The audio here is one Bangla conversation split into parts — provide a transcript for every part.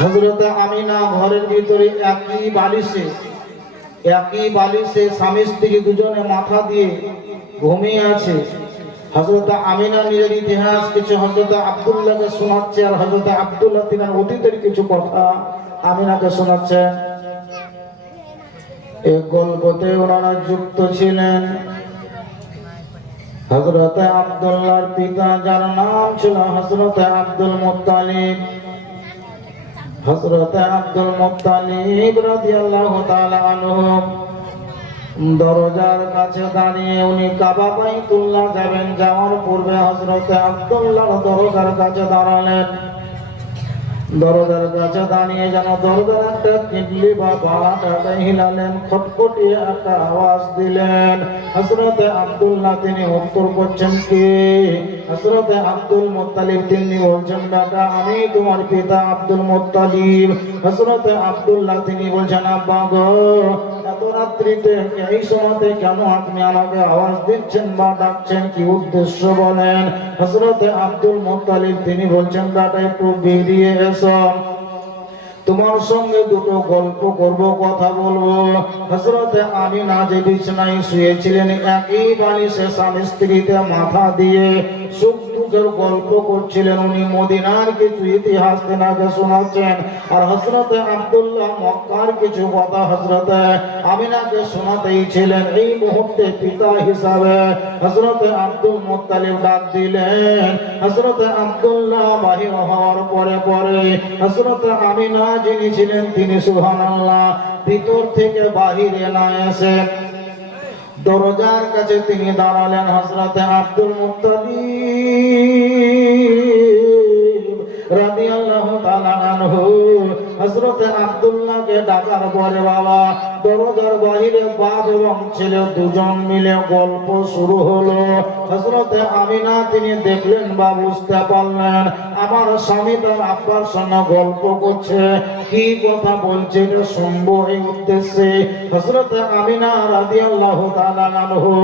হযরত আমিনা ঘরের ভিতরে একই বালিশে স্বামী স্ত্রী দুজনে মাথা দিয়ে ঘুমিয়ে আছে। হযরত আমিনা নিজের ইতিহাস কিছু হযরত আব্দুল্লাহকে শোনাচ্ছে, আর হযরত আব্দুল্লাহ তিনার অতীতের কিছু কথা আমিনাকে শোনাচ্ছেন। এই গল্পতে ওনারা যুক্ত ছিলেন হযরত আব্দুল্লাহর পিতা, যার নাম ছিল হযরত আব্দুল মুত্তালিব। হযরত আব্দুল মুত্তালিব রাদিয়াল্লাহু তাআলা আনহু দরজার কাছে দাঁড়িয়ে উনি কাবা বাইতুল্লাহ যাবেন। যাওয়ার পূর্বে হযরত আব্দুল্লাহ দরজার কাছে দাঁড়ালেন। দরজার কাছে দাঁড়িয়ে যেন দরজার একটা কিডলি বা বাড়াটাকে হিলালেন, খটখটিয়ে একটা আওয়াজ দিলেন। হযরত আব্দুল্লাহ তিনি উত্তর করছেন কি? হযরত আব্দুল মুত্তালিব তিনি বলছেন, বেটা আমি তোমার পিতা আব্দুল মুত্তালিব। হযরত আব্দুল্লাহ তিনি বলছেন, আব্বা গো, এত রাত্রিতে এই সময়তে কেন আপনি আমাকে আওয়াজ দিচ্ছেন বা ডাকছেন, কি উদ্দেশ্য বলেন? হযরত আব্দুল মুত্তালিব তিনি বলছেন, বেটা একটু বেরিয়ে এসো, তোমার সঙ্গে দুটো গল্প করব, কথা বলবো। হযরত আমিনা যে বিছানায় শুয়েছিলেন একই বালিশে স্বামী স্ত্রীতে মাথা দিয়ে সুখ দুঃখের গল্প করছিলেন। উনি মদিনার কিছু ইতিহাস তেনাকে শোনাচ্ছেন, আর হযরত আব্দুল্লাহ মক্কার কিছু কথা হযরত আমিনাকে শোনাতেই ছিলেন। এই মুহূর্তে পিতা হিসাবে হযরত আব্দুল মুত্তালিব ডাক দিলেন। হযরত আব্দুল্লাহ বাহির হওয়ার পরে হযরত আমিনা যিনি ছিলেন তিনি সুবহানাল্লাহ ভিতর থেকে বাহিরে না এসে দরজার কাছে তিনি দাঁড়ালেন। হযরত আব্দুল মুত্তালিব রাদিয়াল্লাহু তাআলা আনহু হযরত আব্দুল্লাহকে ডাকার পরে বাবা দরজার বাহিরে বাপ এবং ছেলে দুজন মিলে গল্প শুরু হলো। হযরত আমিনা তিনি দেখলেন বা বুঝতে পারলেন আমার স্বামী তার আব্বার সঙ্গে গল্প করছে, কি কথা বলছে এটা শুনবো এই উদ্দেশ্যে হযরত আমিনা রাদিয়াল্লাহু তাআলা আনহু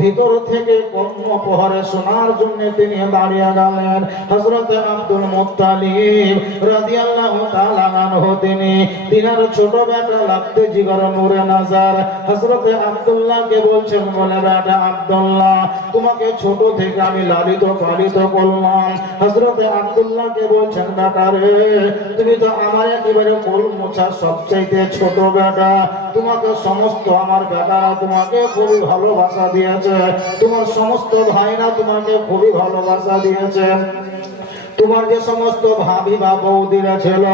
ভিতর থেকে কর্ণপ্রহরে শোনার জন্য তিনি দাঁড়িয়ে গেলেন। হযরত আব্দুল মুত্তালিব রাদিয়াল্লাহু তাআলা আনহু তিনি তিনার ছোট বেটা লাগতে জিগর নূরে নাজার হযরত আব্দুল্লাহকে বলছেন, বলে বেটা আব্দুল্লাহ তোমাকে ছোট থেকে আমি লালিত পালিত করলাম। হযরত আব্দুল্লাহকে বলছেন, বেটা রে তুমি তো আমার একেবারে কোল মোছা সবচাইতে ছোট বেটা, তোমাকে সমস্ত আমার বেটারা তোমাকে খুবই ভালোবাসা দিয়েছে, তোমার সমস্ত ভাইরা তোমাকে খুবই ভালোবাসা দিয়েছে, তোমার যে সমস্ত ভাবি বা বৌদিরা ছিল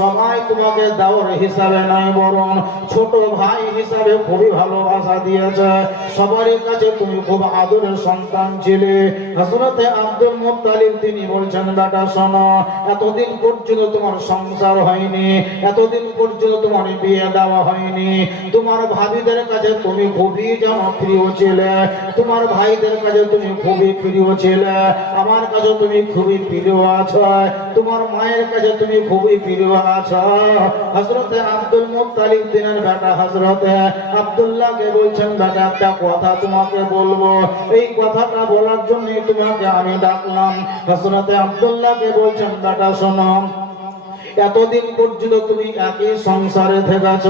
সবাই তোমাকে দেওর হিসাবে নাই বরং ছোট ভাই হিসাবে খুবই ভালোবাসা দিয়েছে, সবারই কাছে তুমি খুব আদরের সন্তান ছিলে। হযরত আব্দুল মুত্তালিব তিনি বলছেন, বেটা শোনো, এতদিন পর্যন্ত তোমার সংসার হয়নি, এতদিন পর্যন্ত তোমার বিয়ে দেওয়া হয়নি, তোমার ভাবিদের কাছে তুমি খুবই জনপ্রিয় ছিলে, তোমার ভাইদের কাছে তুমি খুবই প্রিয় ছিলে, আমার কাছে তুমি খুবই প্রিয় আছো, তোমার মায়ের কাছে তুমি খুবই প্রিয় আছো। হযরত আব্দুল মুত্তালিব তিনার বেটা হযরত আব্দুল্লাহকে বলছেন, বেটা একটা কথা তোমাকে বলবো, এই কথাটা বলার জন্য তোমাকে আমি ডাকলাম। হযরত আব্দুল্লাহকে বলছেন, বেটা শোনো, এতদিন পর্যন্ত তুমি একই সংসারে থেকেছ,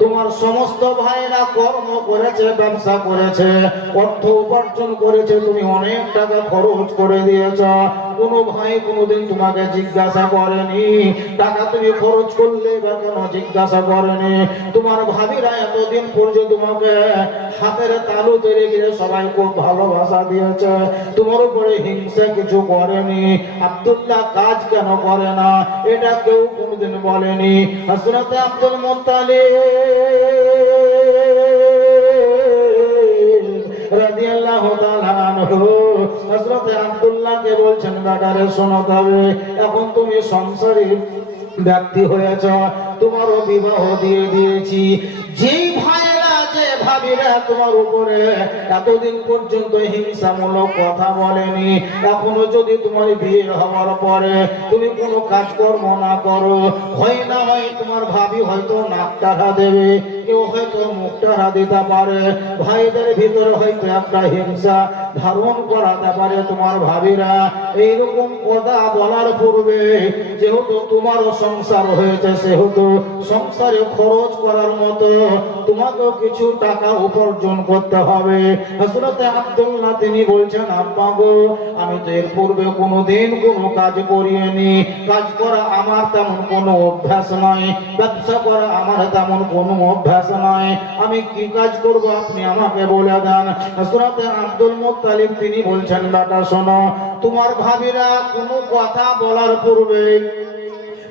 তোমার সমস্ত ভাইরা কর্ম করেছে, ব্যবসা করেছে, অর্থ উপার্জন করেছে, তুমি অনেক টাকা খরচ করে দিয়েছ, কোনো ভাই কোনোদিন তোমাকে জিজ্ঞাসা করেনি টাকা তুমি খরচ করলে বা কোনো জিজ্ঞাসা করেনি, তোমার ভাবিরা এতদিন পর্যন্ত তোমাকে হাতের তালু তৈরি করে সবাই খুব ভালোবাসা দিয়েছে, তোমার উপরে হিংসা কিছু করেনি, আব্দুল্লাহ কাজ কেন করে না এটা কেউ কোনদিন বলেনি। হযরত আব্দুল মুত্তালিব রাদিয়াল্লাহু তাআলা আনহু হযরত আব্দুল্লাহকে বলছেন, বেটারে শোনো, তবে এখন তুমি সংসারী ব্যক্তি হয়েছ, তোমারও বিবাহ দিয়ে দিয়েছি, যেই ভাইরা যে ভাবিরা তোমার উপরে এতদিন পর্যন্ত হিংসামূলক কথা বলেনি, এখনো যদি তোমার বিয়ে হওয়ার পরে তুমি কোনো কাজকর্ম না করো, হয় না হয় তোমার ভাবি হয়তো নাক টাকা দেবে, কেউ হয়তো মুখটা দিতে পারে, ভাইদের ভিতরে হয়তো একটা হিংসা ধারণ করাতে পারে তোমার ভাবিরা। এইরকম কথা বলার পূর্বে যেহেতু তোমারও সংসার হয়েছে, সেহেতু সংসারে খরচ করার মতো তোমাকেও কিছু টাকা উপার্জন করতে হবে। হযরতে আব্দুল্লাহ তিনি বলছেন, আব্বা গো, আমি তো এর পূর্বে কোনোদিন কোনো কাজ করিনি, কাজ করা আমার তেমন কোনো অভ্যাস নয়, ব্যবসা করা আমার তেমন কোনো অভ্যাস নয়, আমি কি কাজ করব আপনি আমাকে বলে দেন। হযরতে আব্দুল মুত্তালিব তিনি বলছেন, বেটা শোনো, তোমার ভাবিরা কোনো কথা বলার পূর্বে,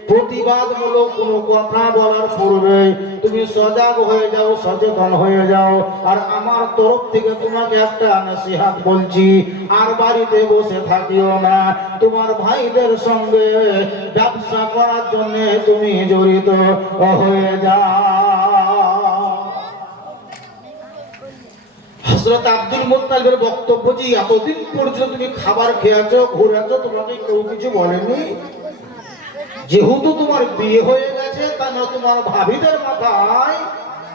প্রতিবাদমূলক কোনো কথা বলার পূর্বে তুমি সজাগ হয়ে যাও, সচেতন হয়ে যাও। আর আমার তরফ থেকে তোমাকে একটা নসিহত বলছি, আর বাড়িতে বসে থাকিও না, তোমার ভাইদের সঙ্গে ব্যবসা করার জন্য তুমি জড়িত হয়ে যাও। হযরত আব্দুল মুত্তালিবের বক্তব্য যে এতদিন পর্যন্ত তুমি খাবার খেয়েছো, ঘুরেছো, তোমাকে কেউ কিছু বলেনি, যেহেতু তোমার বিয়ে হয়ে গেছে, কেন তোমার ভাবিদের মাথায়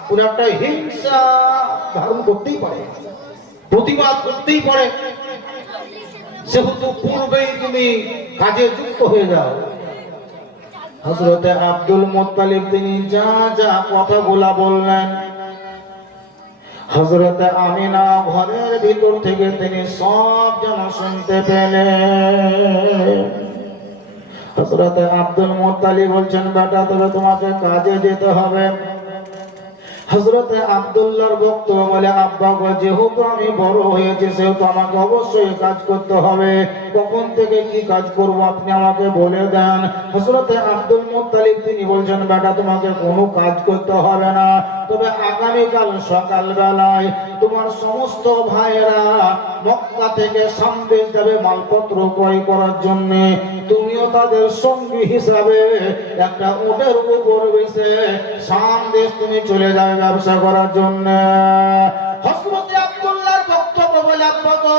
কোন একটা হিংসা ধারণ করতেই পারে, প্রতিবাদ করতেই পারে, সেহেতু পূর্বেই তুমি কাজে যুক্ত হয়ে যাও। হযরতে আব্দুল মুত্তালিব তিনি যা যা কথাগুলা বললেন, হযরতে আমিনা ঘরের ভিতর থেকে তিনি সব যেন শুনতে পেলেন। হযরতে আব্দুল মুত্তালিব বলছেন, বেটা তবে তোমাকে কাজে যেতে হবে। হযরতে আব্দুল্লাহর বক্তব্য বলে, আব্বা গো, যেহেতু আমি বড় হয়েছি সেহেতু আমাকে অবশ্যই কাজ করতে হবে, কখন থেকে কি কাজ করব আপনি আমাকে বলে দেন। হযরতে আব্দুল মুত্তালিব তিনি বলছেন, বেটা তোমাকে কোনো কাজ করতে হবে না, তবে আগামীকাল সকাল বেলায় তোমার সমস্ত ভাইয়েরা মক্কা থেকে সন্দেশ যাবে মালপত্র ক্রয় করার জন্য, তুমিও তাদের সঙ্গী হিসাবে একটা উটের উপর বসে সন্দেশ তুমি চলে যাবে ব্যবসা করার জন্য। হযরতে আব্দুল্লাহর বক্তব্য বলে, আব্বা গো,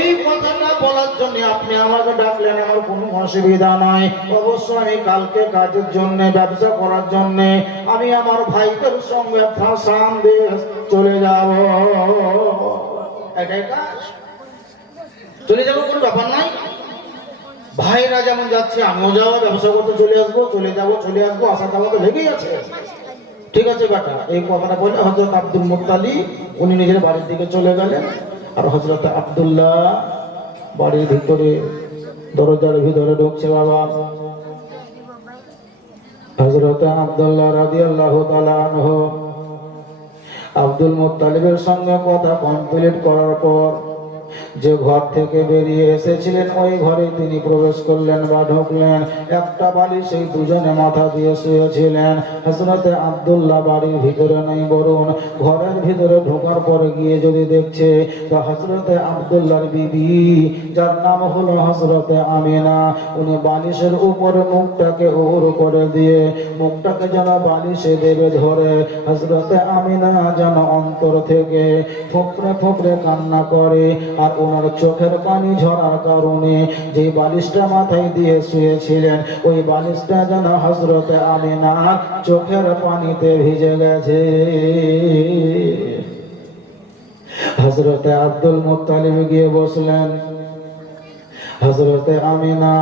এই কথাটা বলার জন্য আপনি আমাকে ডাকলেন, আমার কোনো অসুবিধা নাই, অবশ্য আমি কালকে কাজের জন্য, ব্যবসা করার জন্য আমি আমার ভাইদের সঙ্গে সন্দেশ চলে যাব। এটাই কাজ, চলে যাবো, কোনো ব্যাপার নাই। ভাইরা যেমন যাচ্ছে আমিও যাবো, ব্যবসা করতে চলে আসবো, চলে যাবো, চলে আসবো, আসা যাওয়া তো লেগেই আছে। ঠিক আছে বেটা, এই কথাটা বলে হযরত আব্দুল মুত্তালিব উনি নিজের বাড়ির দিকে চলে গেলেন। আর হযরত আব্দুল্লাহ বাড়ির ভিতরে দরজার ভিতরে ঢুকছে। বাবা হযরত আব্দুল্লাহ রাদিয়াল্লাহু তাআলা আনহু আব্দুল মুত্তালিবের সঙ্গে কথা কমপ্লিট করার পর যে ঘর থেকে বেরিয়ে এসেছিলেন ওই ঘরে তিনি প্রবেশ করলেন বা ঢুকলেন। একটা বালিশে দুজনে মাথা দিয়ে শুয়েছিলেন। হযরতে আব্দুল্লাহ বাড়ির ভিতরে নেই, বরং ঘরের ভিতরে ঢোকার পরে গিয়ে যদি দেখছে তো হযরতে আব্দুল্লাহর বিবি, যার নাম হলো হযরতে আমিনা, উনি বালিশের উপরে মুখটাকে ওর করে দিয়ে মুখটাকে যেন বালিশে দেবে ধরে হযরতে আমিনা যেন অন্তর থেকে ফোকরে ফোকরে কান্না করে। আর ওনার চোখের পানি ঝরার কারণে যে বালিশটা মাথায় দিয়ে শুয়েছিলেন ওই বালিশটা যেন হযরতে আমিনা চোখের পানিতে ভিজে গেছে। হযরতে আব্দুল মুত্তালিব গিয়ে বসলেন। হযরতে আমিনা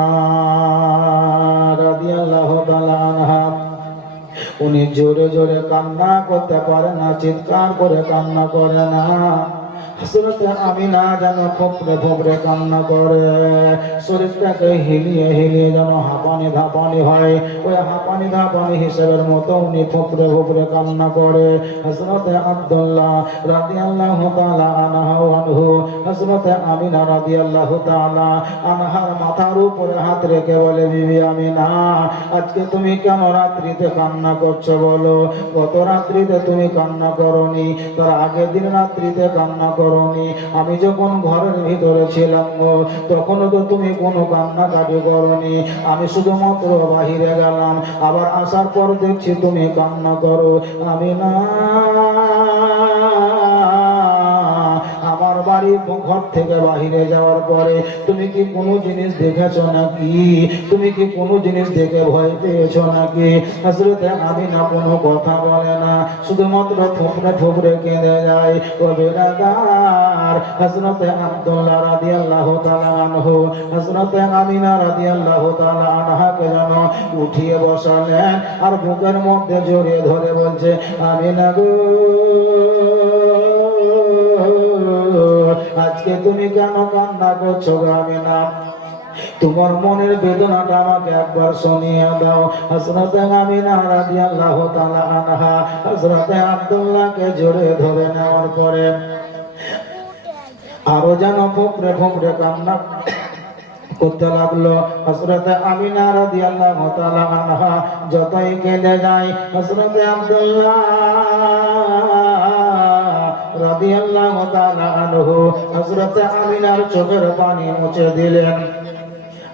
রাদিয়াল্লাহু তাআলা আনহা উনি জোরে জোরে কান্না করতে পারে না, চিৎকার করে কান্না করে না। হযরতে আমিনা যেন ফোকরে ফোকরে কান্না করে, শরীরটাকে হিলিয়ে হিলিয়ে যেন হাঁপানি ধাপানি হয়, ওই হাঁপানি ধাপানি হিসেবের মতো উনি ফোকরে ফোকরে কান্না করে। হযরতে আব্দুল্লাহ রাদিয়াল্লাহু তাআলা আনহু হযরতে আমিনা রাদিয়াল্লাহু তাআলা আনহার মাথার উপরে হাত রেখে বলে, বিবি আমিনা, আজকে তুমি কেন রাত্রিতে কান্না করছো বলো? গত রাত্রিতে তুমি কান্না করনি, তার আগের দিন রাত্রিতে কান্না করনি। আমি যখন ঘরের ভিতরে ছিলাম তখনও তো তুমি কোনো কান্নাকাটি করনি। আমি শুধুমাত্র বাহিরে গেলাম, আবার আসার পর দেখছি তুমি কান্না করো। আমি না আমার বাড়ি ঘর থেকে বাহিরে যাওয়ার পরে তুমি কি কোনো জিনিস দেখেছো নাকি? তুমি কি কোনো জিনিস দেখে ভয় পেয়েছো নাকি? হযরতে আমিনা কোনো কথা বলে না, শুধুমাত্র ঠোকরে ঠোকরে কেঁদে যায়। ও বেরাদার, হযরতে আব্দুল্লাহ রাদিয়াল্লাহু তাআলা আনহু হযরতে আমিনা রাদিয়াল্লাহু তাআলা আনহাকে যেন উঠিয়ে বসালেন আর বুকের মধ্যে জড়িয়ে ধরে বলছে, আমিনা গো, আজকে তুমি কেন কান্না করছো গো আমিনা? তোমার মনের বেদনাটা আমাকে একবার শুনিয়ে দাও। হযরতে আমিনা রাদিয়াল্লাহু তাআলা আনহা হযরতে আব্দুল্লাহকে জড়িয়ে ধরে নেওয়ার পরে আরো যেন ফুকরে ফুকরে কান্না করতে লাগলো। হযরতে আমিনা রাদিয়াল্লাহু তাআলা আনহা যতই কেঁদে যায়, হযরতে আব্দুল্লাহ রাদিয়াল্লাহু তাআলা আনহু হযরতে আমিনার চোখের পানি মুছে দিলেন।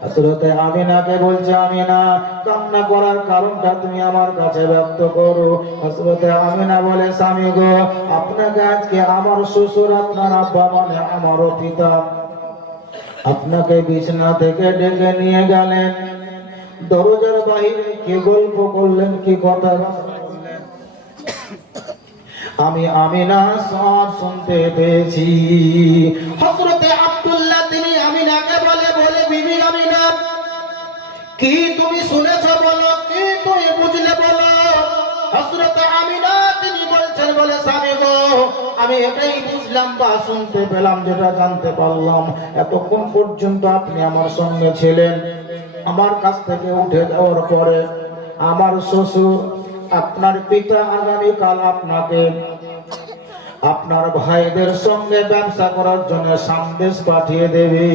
হযরতে আমিনাকে বলছে, আমিনা, কান্না করার কারণটা তুমি আমার কাছে ব্যক্ত করো। হযরতে আমিনা বলে, স্বামী গো, আপনাকে আজকে আমার শ্বশুর, আপনার আব্বা মানে আমারও পিতা, আপনাকে বিছানা থেকে ডেকে নিয়ে গেলেন, দরজার বাইরে কি গল্প করলেন, কি কথা বললেন, আমি আমিনা সব শুনতে পেয়েছি। হযরতে আব্দুল্লাহ তিনি আমিনাকে বলে, বিবি আমিনা, কি তুমি শুনেছো বলো, কি তুমি বুঝলে বলো? হযরতে আমিনা তিনি বলছেন, বলে স্বামী গো, আমি এটাই বুঝলাম বা শুনতে পেলাম, যেটা জানতে পারলাম, এতক্ষণ পর্যন্ত আপনি আমার সঙ্গে ছিলেন, আমার কাছ থেকে উঠে যাওয়ার পরে আমার শ্বশুর, আপনার পিতা আগামীকাল আপনাকে আপনার ভাইদের সঙ্গে ব্যবসা করার জন্য সন্দেশ পাঠিয়ে দেবে।